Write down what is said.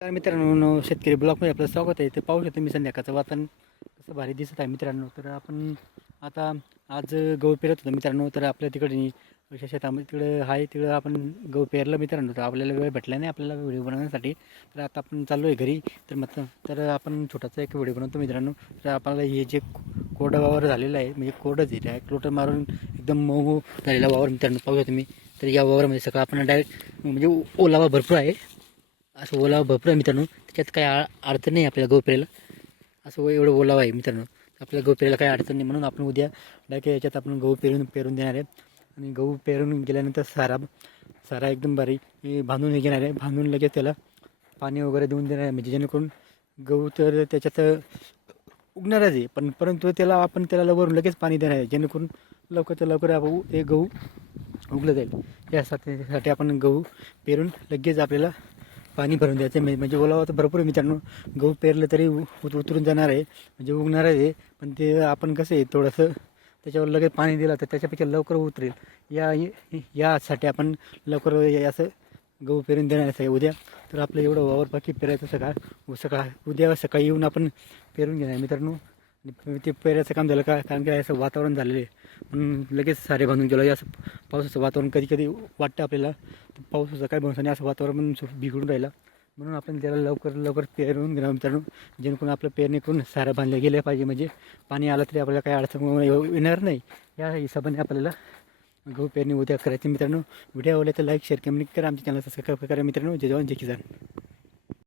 तर मित्रांनो शेतकरी ब्लॉकमध्ये आपलं स्वागत आहे. ते पाहू शकतो मी संध्याकाळचं वातावरण कसं भारी दिसत आहे मित्रांनो. तर आपण आता आज गहू पेरत होतो मित्रांनो. तर आपल्या तिकडे अशा शेतामध्ये तिकडं आहे तिकडं आपण गहू पेरलं मित्रांनो. तर आपल्याला वेळ भेटला नाही आपल्याला व्हिडिओ बनवण्यासाठी. तर आता आपण चाललो आहे घरी. तर आपण छोटासा एक व्हिडिओ बनवतो मित्रांनो. तर आपल्याला हे जे कोरडं वावर झालेलं आहे म्हणजे कोरडंच आहे डायरेक्ट लोटर मारून एकदम मऊ झालेला वावर मित्रांनो पाहू शकतो तुम्ही. तर या वावरामध्ये सगळं आपण डायरेक्ट म्हणजे ओलावा भरपूर आहे. असं ओलावा भरपूर आहे मित्रांनो. त्याच्यात काही अडचण नाही आपल्याला गहू पेरायला. असं एवढं ओलावा आहे मित्रांनो. आपल्याला गहू पेरायला काही अडचण नाही म्हणून आपण उद्या डायरेक्ट याच्यात आपण गहू पेरून देणार आहे. आणि गहू पेरून गेल्यानंतर सारा एकदम बारीक बांधून घेणार आहे. बांधून लगेच त्याला पाणी वगैरे देऊन देणार आहे म्हणजे जेणेकरून गहू तर त्याच्यात उगणारच आहे. परंतु त्याला वरून लगेच पाणी देणार आहे जेणेकरून लवकर लवकर ते गहू उगलं जाईल. यासाठी आपण गहू पेरून लगेच आपल्याला पाणी भरून द्यायचं म्हणजे ओलावा तर भरपूर आहे मित्रांनो. गहू पेरलं तरी उतरून जाणार आहे म्हणजे उगणार आहे. पण ते आपण कसं आहे थोडंसं त्याच्यावर लगेच पाणी दिलं तर त्याच्यापेक्षा लवकर उतरेल. यासाठी आपण लवकर असं गहू पेरून देणार आहे उद्या. तर आपलं एवढं वावर बाकी पेरायचं उद्या सकाळी येऊन आपण पेरून घेणार मित्रांनो. आणि ते पेरायचं काम झालं का कारण की असं वातावरण झालेलं आहे म्हणून लगेच सारे बांधून गेलो. असं पावसाचं वातावरण कधी कधी वाटतं आपल्याला. पावसाचं काय भरोसा नाही असं वातावरण बिघडून राहिलं म्हणून आपण त्याला लवकर पेरून घेणार मित्रांनो. जेणेकरून आपलं पेरणी करून सारं बांधलं गेलं पाहिजे म्हणजे पाणी आलं तरी आपल्याला काही अडचण येणार नाही. या हिशोबाने आपल्याला गहू पेरणी उद्या करायची मित्रांनो. व्हिडिओ आवडला तर लाईक शेअर कमेंट करा. आमच्या चॅनलला सबस्क्राईब करा मित्रांनो. जय जवान जय किसान.